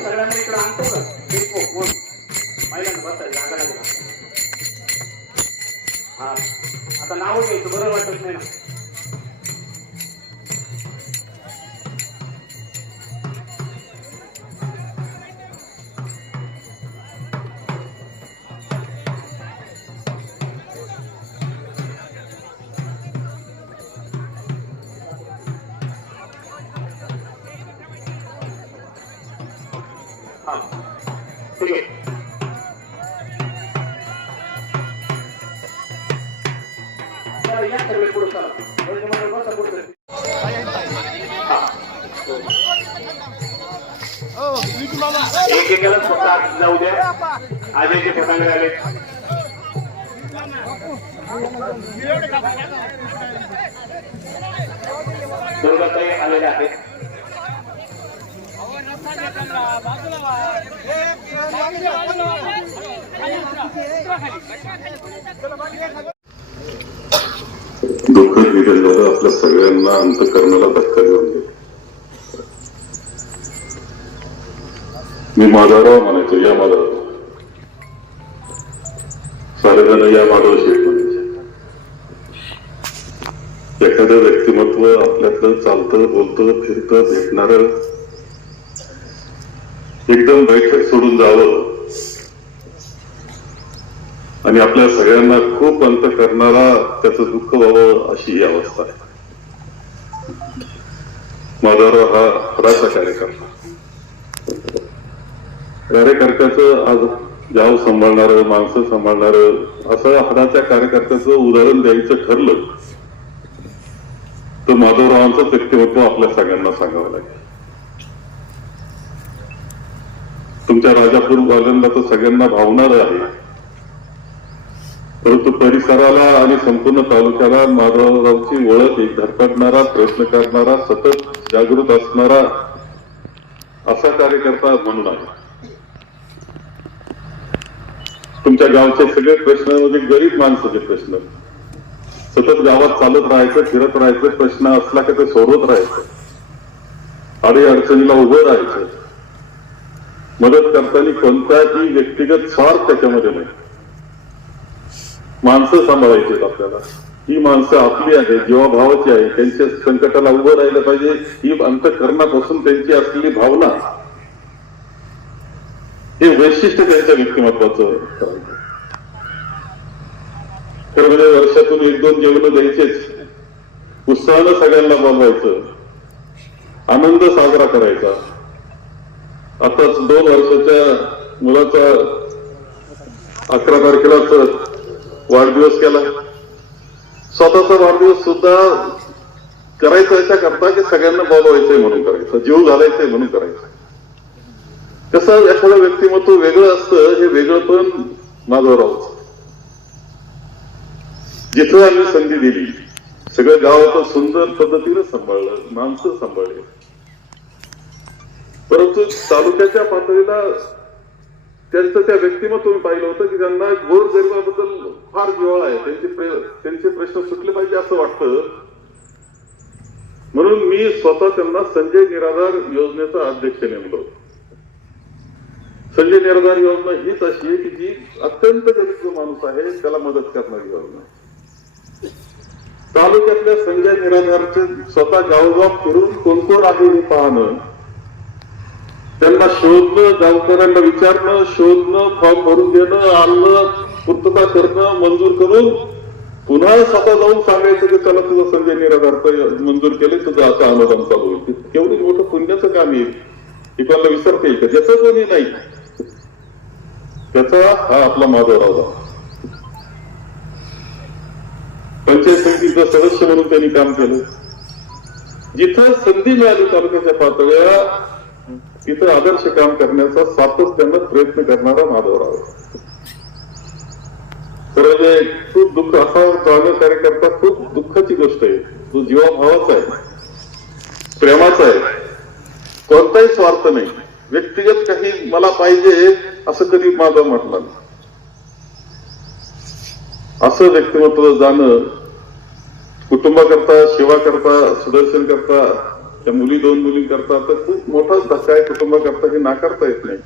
सगळ्यांना इकडे आणतो का महिलांना बसायला जागा लागला. हा आता नाव घ्यायचं बरं वाटत नाही ना. ठीक आहे. या सगळे पुढे चला. बसा पुढे. एकेकाला स्वतः जाऊ द्या. आजचे प्रसंग आले. दुर्गाताई आलेल्या आहेत. दुःखद निधन झालं. आपल्या सगळ्यांना अंतःकरणाला धक्का देऊन गेले. मी माधवराव म्हणायचो, या माधवराव. सारेजण या माधव शेठ म्हणायचे. एखादं व्यक्तिमत्व आपल्यातलं चालतं, बोलतं, फिरतं, भेटणार, एकदम बैठक सोडून जावं आणि आपल्या सगळ्यांना खूप अंत करणारा त्याचं दुःख व्हावं, अशी ही अवस्था आहे. माधवराव हा हडाचा कार्यकर्त्याचं आज गाव सांभाळणारं, माणसं सांभाळणारं असं हडाच्या कार्यकर्त्याचं उदाहरण द्यायचं ठरलं तर माधवरावांचं व्यक्तिमत्व आपल्या सगळ्यांना सांगावं लागेल. तुमच्या राजापूर वाल्यांना तर सगळ्यांना भावणार आहे, परंतु परिसराला आणि संपूर्ण तालुक्याला माधवरावची ओळख एक धडपडणारा, प्रयत्न करणारा, सतत जागृत असणारा असा कार्यकर्ता म्हणून आहे. तुमच्या गावचे सगळे प्रश्न म्हणजे गरीब माणसाचे प्रश्न, सतत गावात चालत राहायचं, फिरत राहायचं, प्रश्न असला की ते सोडवत राहायचं, अडी अडचणीला उभं राहायचं, मदत करताना कोणताही व्यक्तिगत स्वार्थ त्याच्यामध्ये नाही. माणसं सांभाळायची आपल्याला. ही माणसं आपली आहे, जीवाभावाची आहे, त्यांच्या संकटाला उभं राहिलं पाहिजे, ही अंतःकरणापासून त्यांची असलेली भावना, हे वैशिष्ट्य त्यांच्या व्यक्तिमत्वाचं. खरं म्हणजे वर्षातून 1-2 जेवण द्यायचेच, उत्साहानं सगळ्यांना बोलवायचं, आनंद साजरा करायचा. आताच 2 वर्षाच्या मुलाचा 11 तारखेलाच वाढदिवस केला. स्वतःचा वाढदिवस सुद्धा करायचा याच्या करता की सगळ्यांना बोलवायचंय म्हणून करायचं, जीव घालायचंय म्हणून करायचं. कसं एखादं व्यक्तिमत्व वेगळं असतं, हे वेगळं पण माधवरावचं. जिथं आम्ही संधी दिली सगळं गावाचं सुंदर पद्धतीनं सांभाळलं, माणसं सांभाळले, परंतु तालुक्याच्या पातळीला त्यांचं त्या व्यक्तिमत्व पाहिलं होतं की त्यांना गोरगरिबाबद्दल फार जिव्हाळा आहे, त्यांचे प्रश्न सुटले पाहिजे असं वाटतं. म्हणून मी स्वतः त्यांना संजय निराधार योजनेचा अध्यक्ष नेमलो. संजय निराधार योजना हीच अशी आहे की जी अत्यंत गरीब जो माणूस आहे त्याला मदत करणारी योजना. तालुक्यातल्या संजय निराधारचे स्वतः गावोगाव फिरून कोण कोण आहे हे पाहणं, त्यांना शोधणं, गावकऱ्यांना विचारणं, शोधणं, फॉर्म भरून देणं, आणणं, पूर्तता करणं, मंजूर करून पुन्हा स्वतः जाऊन सांगायचं की त्याला तुझं संजय निराधार मंजूर केले, तुझं आता अनुदान चालू होईल. केवढी मोठं पुण्याचं काम येईल हे कोणाला विसरता येईल का? ज्याचं कोणी नाही त्याचा हा आपला माधवराव. पंचायत समितीचं सदस्य म्हणून त्यांनी काम केलं. जिथं संधी मिळाली तालुक्याच्या पातळीला तिथं आदर्श काम करण्याचा सातत्यानं प्रयत्न करणारा माधवराव. तर खूप दुःख असा जाणं कार्यकर्ता खूप दुःखाची गोष्ट आहे. तो जीवाभावाचा आहे, प्रेमाचा आहे, कोणताही स्वार्थ नाही. व्यक्तिगत काही मला पाहिजे असं कधी माझं म्हटलं नाही. असं व्यक्तिमत्व जाणं कुटुंबाकरता, सेवा करता, सुदर्शन करता, त्या मुली 2 मुली करता तर खूप मोठाच धक्का आहे. कुटुंबाकरता हे नाकारता येत नाही.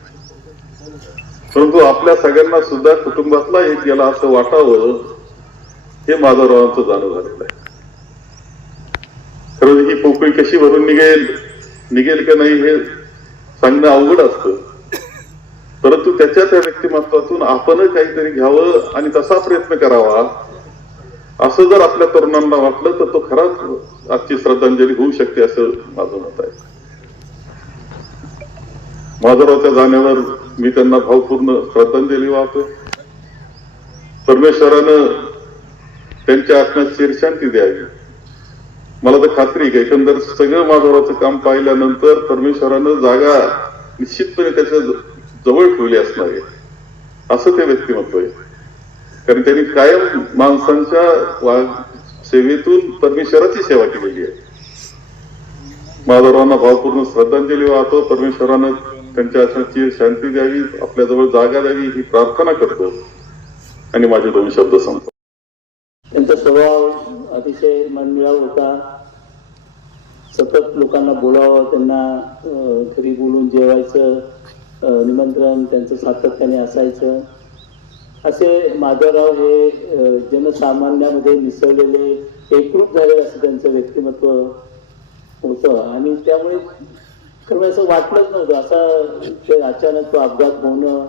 परंतु आपल्या सगळ्यांना सुद्धा कुटुंबातला एक गेला असं वाटावं हे माधवरावांचं जाणं झालेलं आहे. खरं ही पोकळी कशी भरून निघेल का नाही हे सांगणं अवघड असतं. परंतु त्याच्या त्या व्यक्तिमत्वातून आपण काहीतरी घ्यावं आणि तसा प्रयत्न करावा असं जर आपल्या तरुणांना वाटलं तर तो खराच आजची श्रद्धांजली होऊ शकते असं माझं मत आहे. माधवरावच्या जाण्यावर मी त्यांना भावपूर्ण श्रद्धांजली वाहतो. परमेश्वरानं त्यांच्या आत्म्यात चिरशांती द्यावी. मला तर खात्री आहे की एकंदर सगळं माधवरावचं काम पाहिल्यानंतर परमेश्वरानं जागा निश्चितपणे त्याच्या जवळ ठेवली असणार आहे. असं ते व्यक्तिमत्व आहे. कारण त्यांनी कायम माणसांच्या सेवेतून परमेश्वराची सेवा केलेली आहे. माधवरावांना भावपूर्ण श्रद्धांजली वाहतो. परमेश्वरानं त्यांच्या आत्म्याची शांती द्यावी, आपल्याजवळ जागा द्यावी ही प्रार्थना करतो आणि माझे 2 शब्द संपतो. त्यांचा स्वभाव अतिशय मनमिळाऊ होता. सतत लोकांना बोलावं, त्यांना घरी बोलून जेवायचं निमंत्रण त्यांचं सातत्याने असायचं. असे माधवराव हे जनसामान्यामध्ये मिसळलेले एकरूप झाले असं त्यांचं व्यक्तिमत्व होतं. आणि त्यामुळे खरं असं वाटलंच नव्हतं असं ते अचानक तो अपघात होणं.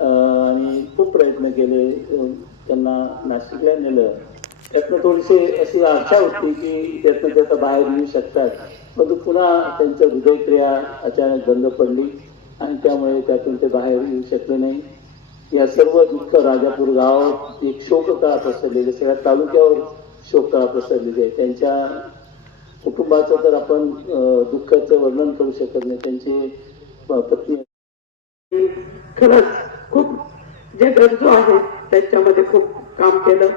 आणि खूप प्रयत्न केले, त्यांना नाशिकला नेलं. त्यातनं थोडीशी अशी आशा होती की त्यातनं त्याचा बाहेर येऊ शकतात, परंतु पुन्हा त्यांचं हृदयक्रिया अचानक बंद पडली आणि त्यामुळे त्यातून ते बाहेर येऊ शकले नाही. या सर्व दुःख राजापूर गावात एक शोककळा पसरलेली, सगळ्या तालुक्यावर शोककळा पसरलेली आहे. त्यांच्या कुटुंबाचं तर आपण दुःखाचं वर्णन करू शकत नाही. त्यांची पत्नी खरंच खूप जे गरजू आहेत त्यांच्यामध्ये खूप काम केलं.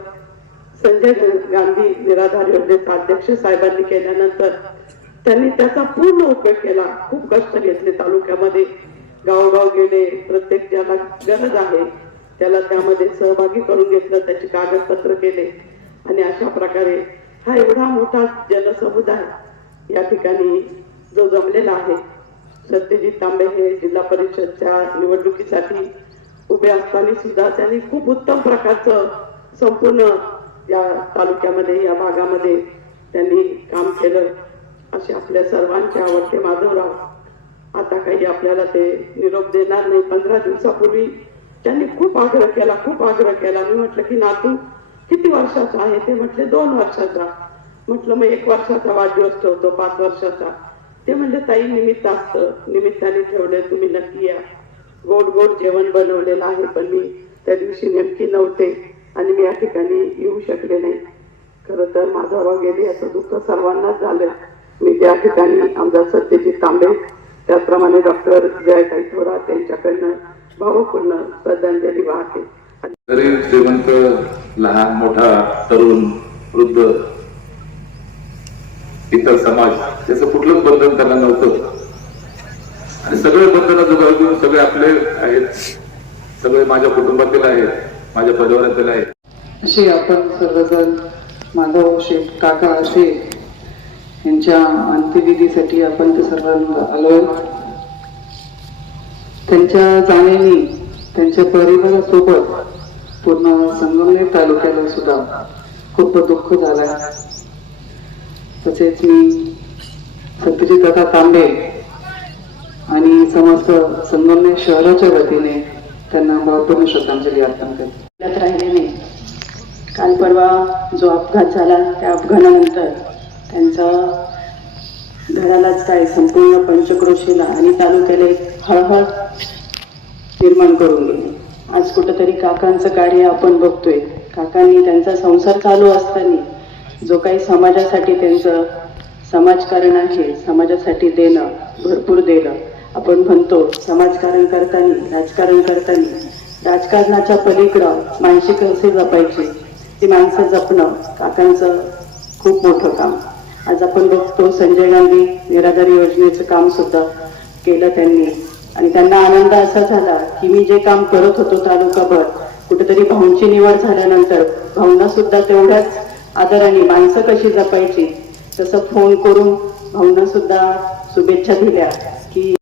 संजय गांधी निराधार योजनेचा अध्यक्ष साहेबांनी केल्यानंतर त्यांनी त्याचा पूर्ण उपयोग केला. खूप कष्ट घेतले, तालुक्यामध्ये गावोगाव गेले, प्रत्येक ज्याला गरज आहे त्याला त्यामध्ये सहभागी करून घेतलं, त्याची कागदपत्र केले आणि अशा प्रकारे हा एवढा मोठा जनसमुदाय या ठिकाणी जो जमलेला आहे. सत्यजित तांबे हे जिल्हा परिषदच्या निवडणुकीसाठी उभे असताना सुद्धा त्यांनी खूप उत्तम प्रकारचं संपूर्ण या तालुक्यामध्ये, या भागामध्ये त्यांनी काम केलं. असे आपल्या सर्वांचे आवडते माधवराव आता काही आपल्याला ते निरोप देणार नाही. 15 दिवसापूर्वी त्यांनी खूप आग्रह केला. मी म्हटलं की नातू किती वर्षाचा आहे? ते म्हटले 2 वर्षाचा. म्हटलं मग 1 वर्षाचा वाढदिवस ठेवतो, 5 वर्षाचा. ते म्हणले ताई निमित्त असतं, निमित्ताने ठेवले, तुम्ही नक्की या. गोड गोड जेवण बनवलेलं आहे, पण मी त्या दिवशी नेमकी नव्हते आणि मी या ठिकाणी येऊ शकले नाही. खरं तर माधवराव गेली याचं दुःख सर्वांनाच झालं. मी त्या ठिकाणी आमदार सत्यजित तांबे, त्याचप्रमाणे डॉक्टर जयताई थोरात यांच्याकडनं भावपूर्ण श्रद्धांजली वाहते. गरीब श्रीमंत, लहान मोठा, तरुण वृद्ध, इतर समाज त्याचं कुठलंच बंधन त्यांना नव्हतं. आणि सगळे बंधनं जुगारून सगळे आपले आहेत, सगळे माझ्या कुटुंबातील आहेत, माझ्या परिवारातील आहेत. असे आपण सर्वजण माधव शेठ काका असे यांच्या अंत्यविधीसाठी आपण ते सर्वांना आलोय. त्यांच्या जाण्याने त्यांच्या परिवारासोबत पूर्ण संगमनेर तालुक्याला सुद्धा खूप दुःख झालंय. तसेच मी सत्यजित दादा तांबे आणि समस्त संगमनेर शहराच्या वतीने त्यांना भावपूर्ण श्रद्धांजली अर्पण करते. राहिले नाही. काल परवा जो अपघात झाला त्या अपघातानंतर त्यांचा घरालाच काय संपूर्ण पंचक्रोशीला आणि तालुक्याला एक हळहळ निर्माण करून गेली. आज कुठंतरी काकांचं कार्य आपण बघतोय. काकांनी त्यांचा संसार चालू असताना जो काही समाजासाठी त्यांचं समाजकारण आहे, समाजासाठी देणं, भरपूर देणं. आपण म्हणतो समाजकारण करताना, राजकारण करताना राजकारणाच्या पलीकडं माणसे कसे जपायची, ती माणसं जपणं काकांचं खूप मोठं काम. आज आपण बघतो संजय गांधी निराधार योजनेचं काम सुद्धा केलं त्यांनी, आणि त्यांना आनंद असा झाला की मी जे काम करत होतो तालुकाभर, कुठेतरी भाऊंची निवड झाल्यानंतर भाऊंना सुद्धा तेवढ्याच आदराने माणसं कशी जपायची तसं फोन करून भाऊंना सुद्धा शुभेच्छा दिल्या की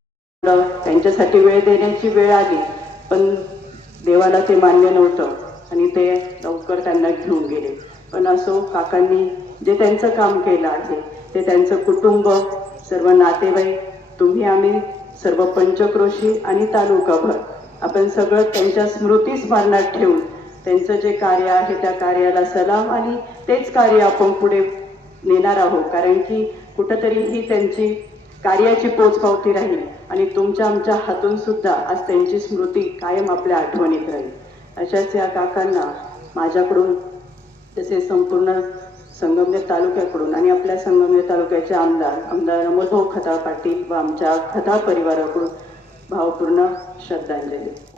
त्यांच्यासाठी वेळ देण्याची वेळ आली, पण देवाला ते मान्य नव्हतं आणि ते लवकर त्यांना घेऊन गेले. पण असो, काकांनी जे त्यांचं काम केलं आहे ते त्यांचं कुटुंब, सर्व नातेवाईक, तुम्ही आम्ही सर्व पंचक्रोशी आणि तालुकाभर आपण सगळं त्यांच्या स्मृती स्मरणात ठेवून त्यांचं जे कार्य आहे त्या कार्याला सलाम, आणि तेच कार्य आपण पुढे नेणार आहोत. कारण की कुठंतरी ही त्यांची कार्याची पोचपावती राहील आणि तुमच्या आमच्या हातून सुद्धा आज त्यांची स्मृती कायम आपल्या आठवणीत राहील. अशाच या काकांना माझ्याकडून, तसेच संपूर्ण संगमनेर तालुक्याकडून आणि आपल्या संगमनेर तालुक्याचे आमदार अमोलभाऊ खताळ पाटील व आमच्या खताळ परिवाराकडून भावपूर्ण श्रद्धांजली.